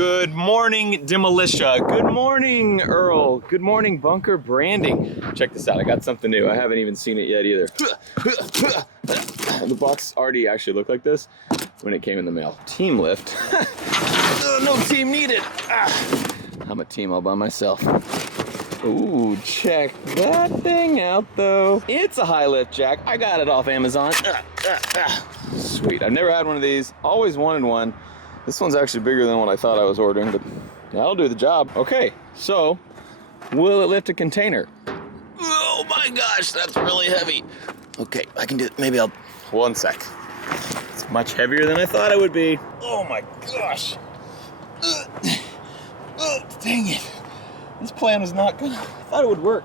Good morning, Demolitia. Good morning, Earl. Good morning, Bunker Branding. Check this out. I got something new. I haven't even seen it yet either. The box already actually looked like this when it came in the mail. Team lift. No team needed. I'm a team all by myself. Ooh, check that thing out though. It's a high lift jack. I got it off Amazon. Sweet. I've never had one of these. Always wanted one. This one's actually bigger than what I thought I was ordering, but that'll do the job. Okay, so will it lift a container? Oh my gosh, that's really heavy. Okay, I can do it. Maybe I'll, one sec. It's much heavier than I thought it would be. Oh my gosh. Dang it. This plan was not gonna, I thought it would work.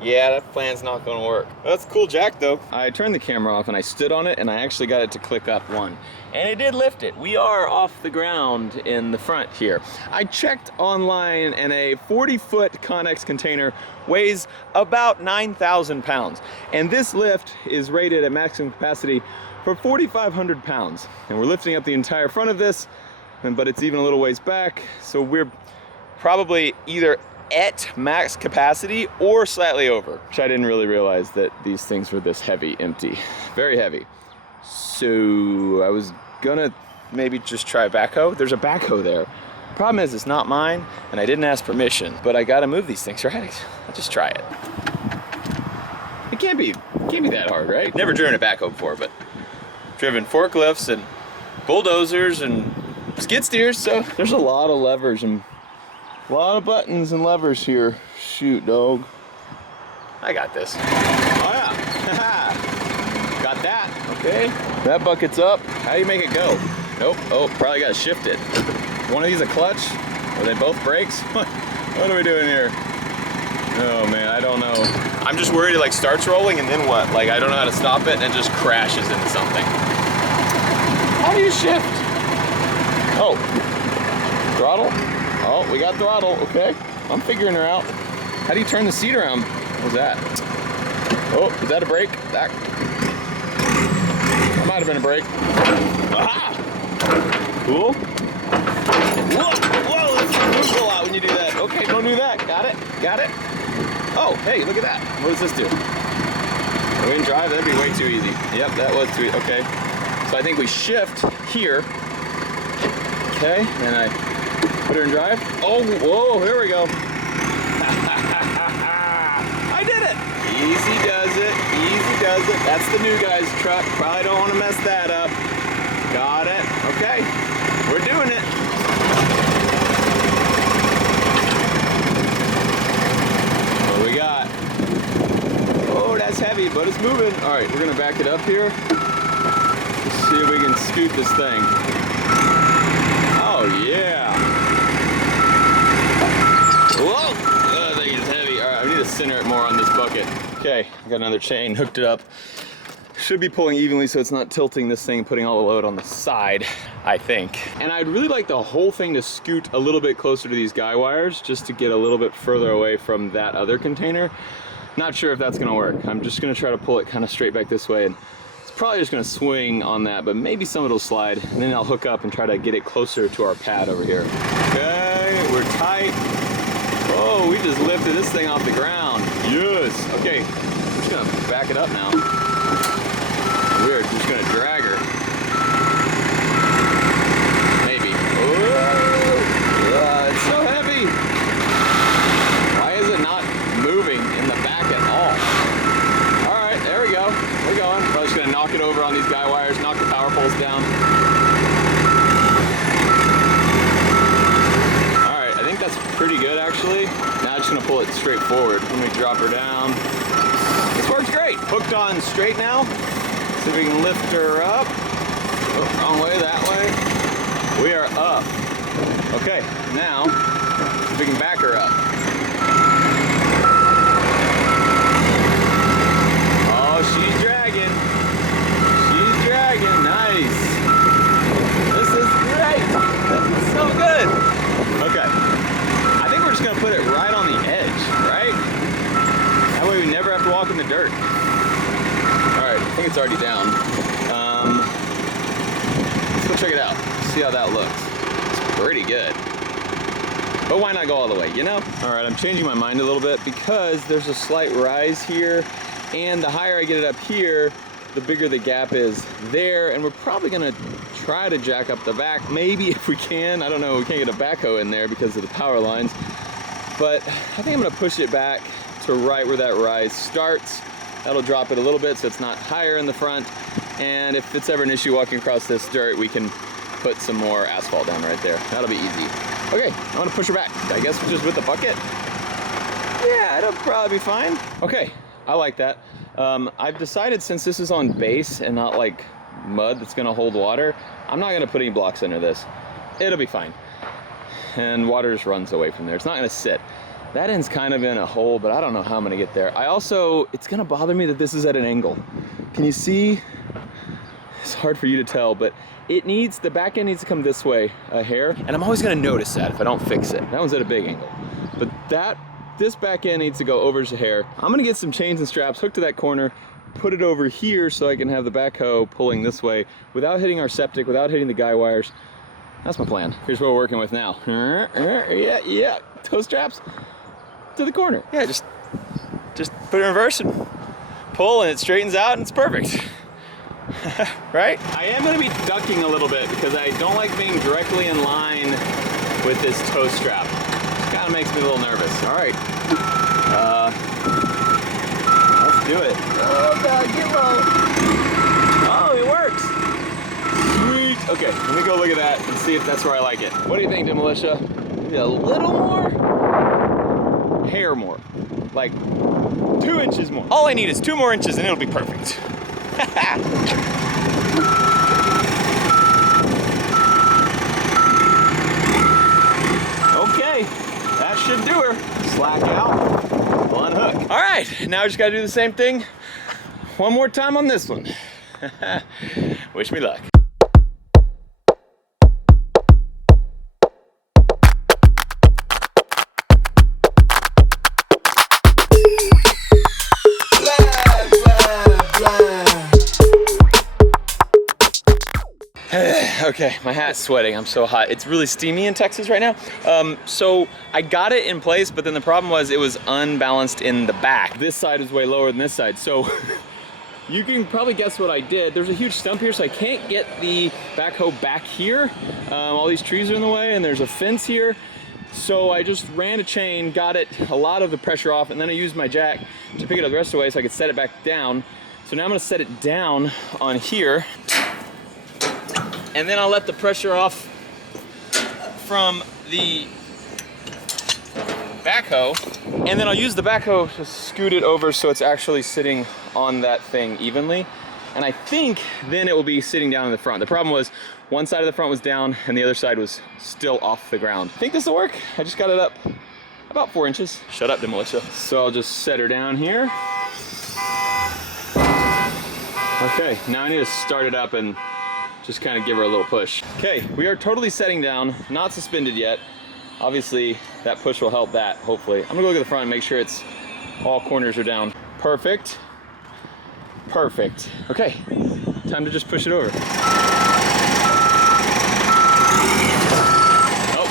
Yeah, that plan's not gonna work. That's a cool jack though. I turned the camera off and I stood on it and I actually got it to click up one. And it did lift it. We are off the ground in the front here. I checked online and a 40-foot Connex container weighs about 9,000 pounds. And this lift is rated at maximum capacity for 4,500 pounds. And we're lifting up the entire front of this, but it's even a little ways back. So we're probably either at max capacity or slightly over, which I didn't really realize that these things were this heavy, empty. Very heavy. So I was gonna maybe just try Backhoe. There's a Backhoe there. Problem is, it's not mine, and I didn't ask permission, but I gotta move these things, right? I'll just try it. It can't be that hard, right? Never driven a Backhoe before, but driven forklifts and bulldozers and skid steers, so there's a lot of levers and a lot of buttons and levers here. Shoot, dog. I got this. Oh yeah. Got that. Okay. That bucket's up. How do you make it go? Nope. Oh, probably gotta shift it. One of these a clutch? Are they both brakes? What are we doing here? Oh man, I don't know. I'm just worried it like starts rolling and then what? Like I don't know how to stop it and it just crashes into something. How do you shift? Oh. Throttle? Oh, we got throttle, okay. I'm figuring her out. How do you turn the seat around? What was that? Oh, is that a brake? That might have been a brake. Aha! Cool. Whoa, whoa, this moves a lot when you do that. Okay, don't do that. Got it, got it. Oh, hey, look at that. What does this do? Go and drive, that'd be way too easy. Yep, that was too easy, okay. So I think we shift here. Okay, and I put her in drive. Oh, whoa, here we go. I did it. Easy does it, easy does it. That's the new guy's truck. Probably don't want to mess that up. Got it. Okay, we're doing it. What do we got? Oh, that's heavy, but it's moving. All right, we're gonna back it up here. Let's see if we can scoot this thing. Oh, yeah. Whoa! That thing is heavy. All right, I need to center it more on this bucket. Okay, I got another chain, hooked it up. Should be pulling evenly so it's not tilting this thing and putting all the load on the side, I think. And I'd really like the whole thing to scoot a little bit closer to these guy wires just to get a little bit further away from that other container. Not sure if that's gonna work. I'm just gonna try to pull it kind of straight back this way, and it's probably just gonna swing on that, but maybe some of it'll slide, and then I'll hook up and try to get it closer to our pad over here. Okay, we're tight. Oh, we just lifted this thing off the ground. Yes. Okay, I'm just gonna back it up now. We're just gonna drag her. Maybe. Oh, it's so heavy. Why is it not moving in the back at all? All right, there we go. We're going. I'm just gonna knock it over on these guy wires, knock the power poles down. All right, I think that's pretty good actually. Now I'm just gonna pull it straight forward. Let me drop her down. This works great. Hooked on straight now. See if we can lift her up. Oh, wrong way, that way. We are up. Okay, now we can back her up. Oh, she's dragging. She's dragging. Nice. This is great. This is so good. Okay. I think we're just gonna put it right on the edge, right? That way we never have to walk in the dirt. All right, I think it's already down. What's the check it out. See how that looks. It's pretty good. But why not go all the way, you know? All right, I'm changing my mind a little bit because there's a slight rise here, and the higher I get it up here, the bigger the gap is there, and we're probably gonna try to jack up the back, maybe if we can. I don't know, we can't get a backhoe in there because of the power lines, but I think I'm gonna push it back to right where that rise starts. That'll drop it a little bit so it's not higher in the front, and if it's ever an issue walking across this dirt, we can put some more asphalt down right there. That'll be easy. Okay, I'm gonna push her back. I guess just with the bucket. Yeah, it'll probably be fine. Okay, I like that. I've decided since this is on base and not like mud that's gonna hold water, I'm not gonna put any blocks under this. It'll be fine. And water just runs away from there. It's not gonna sit. That end's kind of in a hole, but I don't know how I'm gonna get there. It's gonna bother me that this is at an angle. Can you see? It's hard for you to tell, but the back end needs to come this way a hair, and I'm always gonna notice that if I don't fix it. That one's at a big angle. But this back end needs to go over just a hair. I'm gonna get some chains and straps hooked to that corner, put it over here so I can have the backhoe pulling this way without hitting our septic, without hitting the guy wires. That's my plan. Here's what we're working with now. Yeah, toe straps to the corner. Yeah, just put it in reverse and pull, and it straightens out, and it's perfect. Right? I am going to be ducking a little bit because I don't like being directly in line with this toe strap. It kind of makes me a little nervous. All right. Let's do it. Oh, God, get low. Oh, it works. Sweet. Okay, let me go look at that and see if that's where I like it. What do you think, Demolitia? Maybe a little more? Hair more. Like 2 inches more. All I need is 2 more inches and it'll be perfect. Okay, that should do her. Slack out, unhook. All right, now I just gotta do the same thing one more time on this one. Wish me luck. Okay, my hat's sweating, I'm so hot. It's really steamy in Texas right now. So I got it in place, but then the problem was it was unbalanced in the back. This side is way lower than this side, so you can probably guess what I did. There's a huge stump here, so I can't get the backhoe back here. All these trees are in the way, and there's a fence here. So I just ran a chain, got a lot of the pressure off, and then I used my jack to pick it up the rest of the way so I could set it back down. So now I'm gonna set it down on here, and then I'll let the pressure off from the backhoe, and then I'll use the backhoe to scoot it over so it's actually sitting on that thing evenly. And I think then it will be sitting down in the front. The problem was one side of the front was down and the other side was still off the ground. I think this will work. I just got it up about 4 inches. Shut up, Demolitia. So I'll just set her down here. Okay, now I need to start it up and just kind of give her a little push. Okay, we are totally setting down, not suspended yet. Obviously, that push will help that, hopefully. I'm gonna go look at the front and make sure all corners are down. Perfect. Perfect. Okay, time to just push it over. Oh,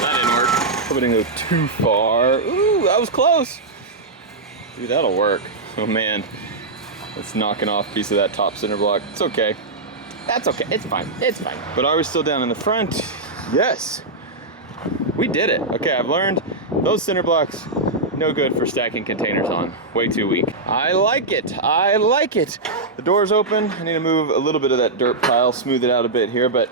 that didn't work. Hope it didn't go too far. Ooh, that was close. Dude, that'll work. Oh man, it's knocking off a piece of that top cinder block. It's okay. That's okay, it's fine, it's fine. But are we still down in the front? Yes, we did it. Okay, I've learned those cinder blocks, no good for stacking containers on. Way too weak. I like it, I like it. The door's open. I need to move a little bit of that dirt pile, smooth it out a bit here, but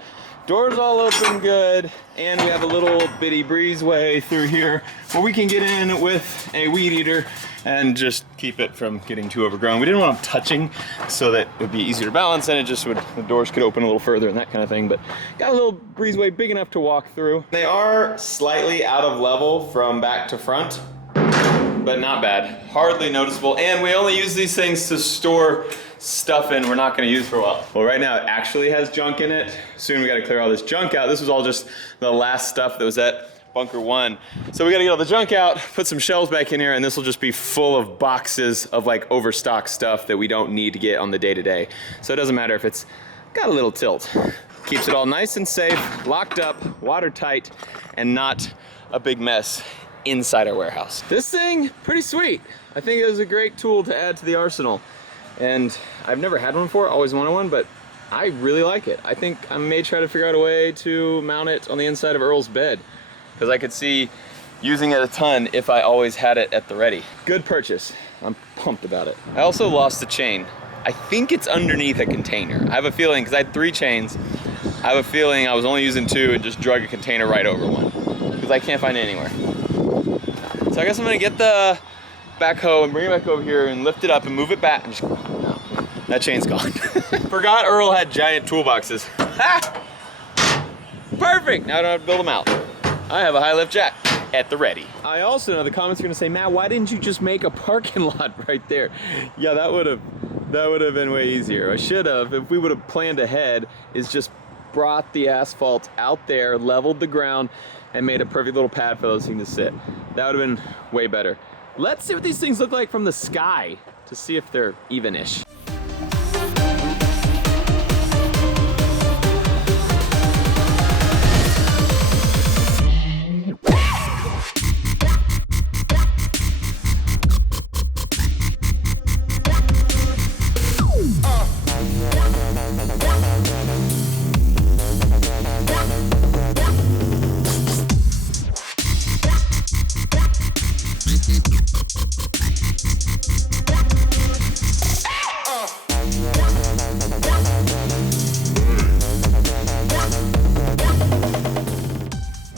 door's all open good, and we have a little bitty breezeway through here where we can get in with a weed eater and just keep it from getting too overgrown. We didn't want them touching so that it would be easier to balance, and the doors could open a little further and that kind of thing, but got a little breezeway big enough to walk through. They are slightly out of level from back to front, but not bad, hardly noticeable, and we only use these things to store stuff in we're not gonna use for a while. Well, right now it actually has junk in it. Soon we gotta clear all this junk out. This was all just the last stuff that was at Bunker 1. So we gotta get all the junk out, put some shelves back in here, and this will just be full of boxes of like overstock stuff that we don't need to get on the day-to-day. So it doesn't matter if it's got a little tilt. Keeps it all nice and safe, locked up, watertight, and not a big mess inside our warehouse. This thing, pretty sweet. I think it was a great tool to add to the arsenal. And I've never had one before, always wanted one, but I really like it. I think I may try to figure out a way to mount it on the inside of Earl's bed, because I could see using it a ton if I always had it at the ready. Good purchase. I'm pumped about it. I also lost the chain. I think it's underneath a container. I have a feeling, because I had 3 chains, I have a feeling I was only using 2 and just drug a container right over one, because I can't find it anywhere. So I guess I'm gonna get the backhoe and bring it back over here and lift it up and move it back and just, no, that chain's gone. Forgot Earl had giant toolboxes. Ha! Perfect, now I don't have to build them out. I have a high lift jack at the ready. I also know the comments are gonna say, Matt, why didn't you just make a parking lot right there? Yeah, that would have been way easier. I should have, if we would have planned ahead, is just brought the asphalt out there, leveled the ground, and made a perfect little pad for those things to sit. That would have been way better. Let's see what these things look like from the sky to see if they're even-ish.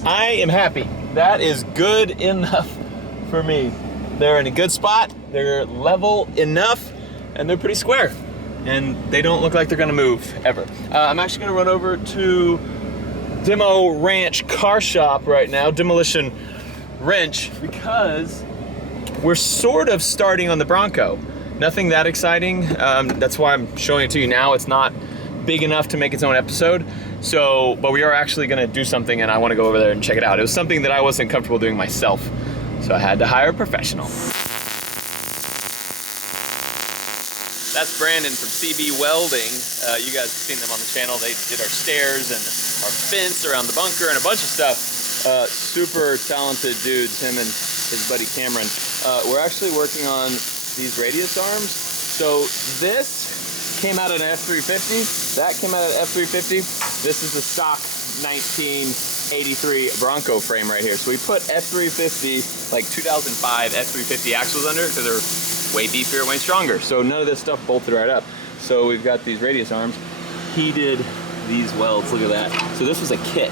I am happy. That is good enough for me. They're in a good spot, they're level enough, and they're pretty square. And they don't look like they're gonna move, ever. I'm actually gonna run over to Demo Ranch Car Shop right now, Demolition Wrench, because we're sort of starting on the Bronco. Nothing that exciting, that's why I'm showing it to you now. It's not big enough to make its own episode. So, but we are actually gonna do something and I wanna go over there and check it out. It was something that I wasn't comfortable doing myself. So I had to hire a professional. That's Brandon from CB Welding. You guys have seen them on the channel. They did our stairs and our fence around the bunker and a bunch of stuff. Super talented dudes, him and his buddy Cameron. We're actually working on these radius arms. So this came out of an F350. That came out of an F350. This is the stock 1983 Bronco frame right here. So we put F350, like 2005 F350 axles under it because they're way beefier, way stronger. So none of this stuff bolted right up. So we've got these radius arms. He did these welds, look at that. So this was a kit.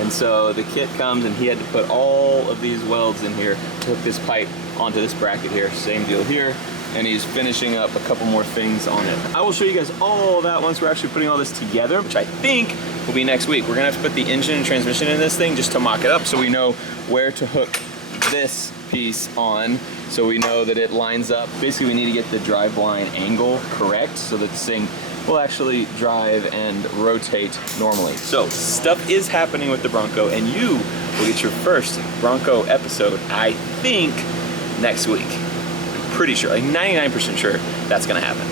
And so the kit comes and he had to put all of these welds in here to hook this pipe onto this bracket here. Same deal here. And he's finishing up a couple more things on it. I will show you guys all that once we're actually putting all this together, which I think will be next week. We're gonna have to put the engine and transmission in this thing just to mock it up so we know where to hook this piece on, so we know that it lines up. Basically, we need to get the drive line angle correct so that this thing will actually drive and rotate normally. So stuff is happening with the Bronco, and you will get your first Bronco episode, I think, next week. Pretty sure, like 99% sure that's gonna happen.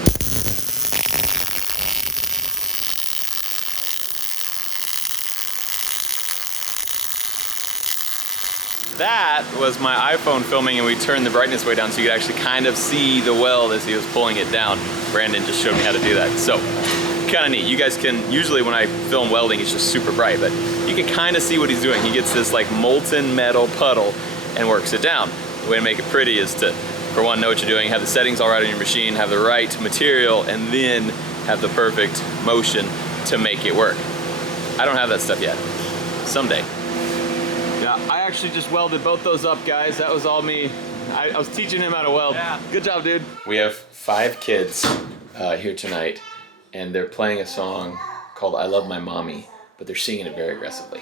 That was my iPhone filming, and we turned the brightness way down so you could actually kind of see the weld as he was pulling it down. Brandon just showed me how to do that. So, kind of neat. You guys can, usually when I film welding, it's just super bright, but you can kind of see what he's doing. He gets this like molten metal puddle and works it down. The way to make it pretty is to, for one, know what you're doing, have the settings all right on your machine, have the right material, and then have the perfect motion to make it work. I don't have that stuff yet. Someday. Yeah, I actually just welded both those up, guys. That was all me. I was teaching him how to weld. Yeah. Good job, dude. We have 5 kids here tonight, and they're playing a song called I Love My Mommy, but they're singing it very aggressively.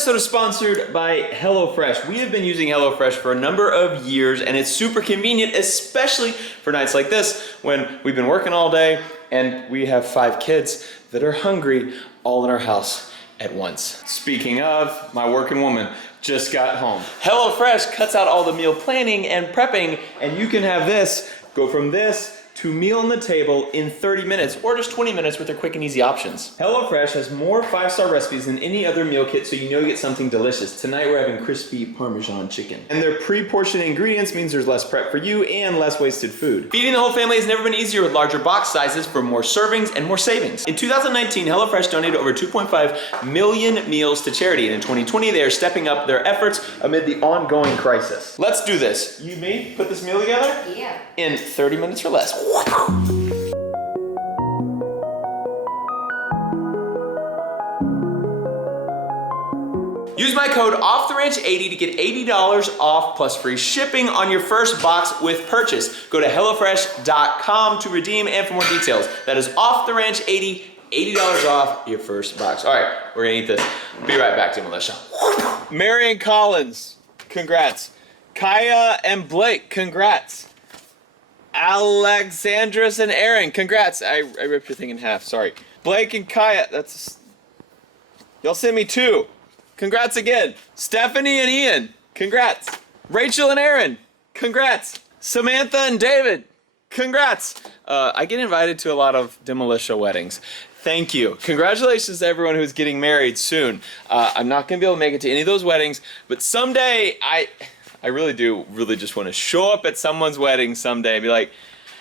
episode is sponsored by HelloFresh. We have been using HelloFresh for a number of years, and it's super convenient, especially for nights like this when we've been working all day and we have 5 kids that are hungry all in our house at once. Speaking of, my working woman just got home. HelloFresh cuts out all the meal planning and prepping, and you can have this go from this to meal on the table in 30 minutes or just 20 minutes with their quick and easy options. HelloFresh has more 5-star recipes than any other meal kit, so you know you get something delicious. Tonight we're having crispy Parmesan chicken. And their pre-portioned ingredients means there's less prep for you and less wasted food. Feeding the whole family has never been easier with larger box sizes for more servings and more savings. In 2019, HelloFresh donated over 2.5 million meals to charity, and in 2020 they are stepping up their efforts amid the ongoing crisis. Let's do this. You, me, put this meal together? Yeah. In 30 minutes or less. Use my code OFFTHERANCH80 to get $80 off plus free shipping on your first box with purchase. Go to HelloFresh.com to redeem and for more details. That is OFFTHERANCH80, $80 off your first box. All right, we're gonna eat this. Be right back to Militia. Marion Collins, congrats. Kaya and Blake, congrats. Alexandros and Aaron, congrats. I ripped your thing in half, sorry. Blake and Kaya, y'all sent me 2. Congrats again. Stephanie and Ian, congrats. Rachel and Aaron, congrats. Samantha and David, congrats. I get invited to a lot of Demolitia weddings. Thank you. Congratulations to everyone who's getting married soon. I'm not gonna be able to make it to any of those weddings, but someday I really do just want to show up at someone's wedding someday and be like,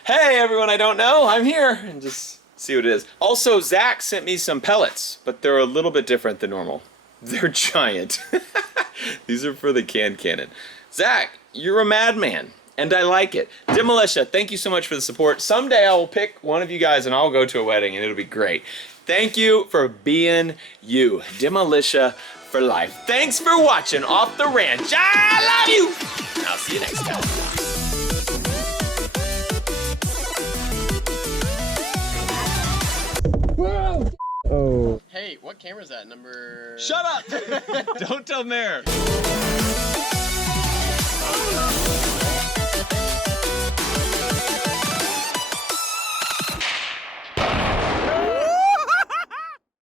hey, everyone I don't know, I'm here, and just see what it is. Also, Zach sent me some pellets, but they're a little bit different than normal. They're giant. These are for the cannon. Zach, you're a madman, and I like it. Demolitia, thank you so much for the support. Someday I will pick one of you guys and I'll go to a wedding and it'll be great. Thank you for being you. Demolitia for life. Thanks for watching Off the Ranch. I love you. I'll see you next time. Whoa! Oh. Hey, what camera is that? Number... Shut up! Don't tell Mayor.